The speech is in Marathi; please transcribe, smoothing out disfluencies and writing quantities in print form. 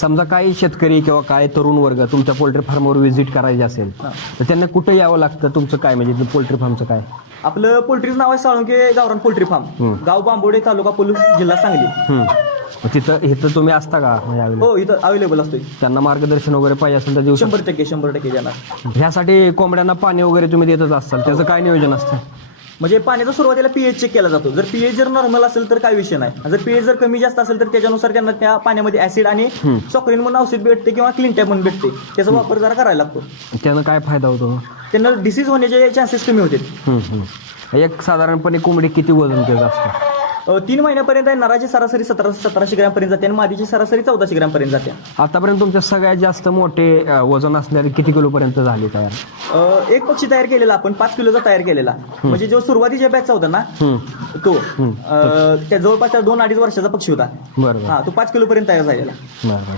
समजा काही शेतकरी किंवा काय तरुण वर्ग तुमच्या पोल्ट्री फार्मवर व्हिजिट करायची असेल तर त्यांना कुठे यावं लागतं? तुमचं काय म्हणजे पोल्ट्री फार्मचं काय? आपलं पोल्ट्रीचं नाव आहे साळुंके गावरान पोल्ट्री फार्म, गाव बांबोडे, तालुका पलूस, जिल्हा सांगली. तिथं इथं तुम्ही असता का म्हणजे available? हो, इथं अवेलेबल असतोय. त्यांना मार्गदर्शन वगैरे पाहिजे असेल तर देऊ शकता? 100% देणार. ह्यासाठी कोंबड्यांना पाणी वगैरे तुम्ही देतच असाल, त्याचं काय नियोजन असतं? म्हणजे पाण्याचा सुरुवातीला पीएच चेक केला जातो. जर पीएच जर नॉर्मल असेल तर काही विषय नाही. जर पीएच जर कमी जास्त असेल तर त्याच्यानुसार त्यांना त्या पाण्यामध्ये ऍसिड आणि सॉक्रिन म्हणून औषध भेटते किंवा क्लीन टॅप म्हणून भेटते, त्याचा वापर जरा करायला लागतो. त्यानं काय फायदा होतो? त्यांना डिसीज होण्याचे चान्सेस कमी होते. एक साधारणपणे कोंबडी किती वजन त्याचं असतं? 3 महिन्यापर्यंत नराची सरासरी 1700 ग्रॅमपर्यंत जाते आणि मादीची सरासरी 1400 ग्रॅमपर्यंत जाते. आतापर्यंत तुमच्या सगळ्यात जास्त मोठे वजन असणारे किती किलोपर्यंत झाले तयार? एक पक्षी तयार केलेला आपण 5 किलोचा तयार केलेला, म्हणजे जो सुरुवातीच्या बॅचचा होता ना तो त्या जवळपास 2-2.5 वर्षाचा पक्षी होता. बरोबर. तो 5 किलोपर्यंत तयार झालेला. बरोबर.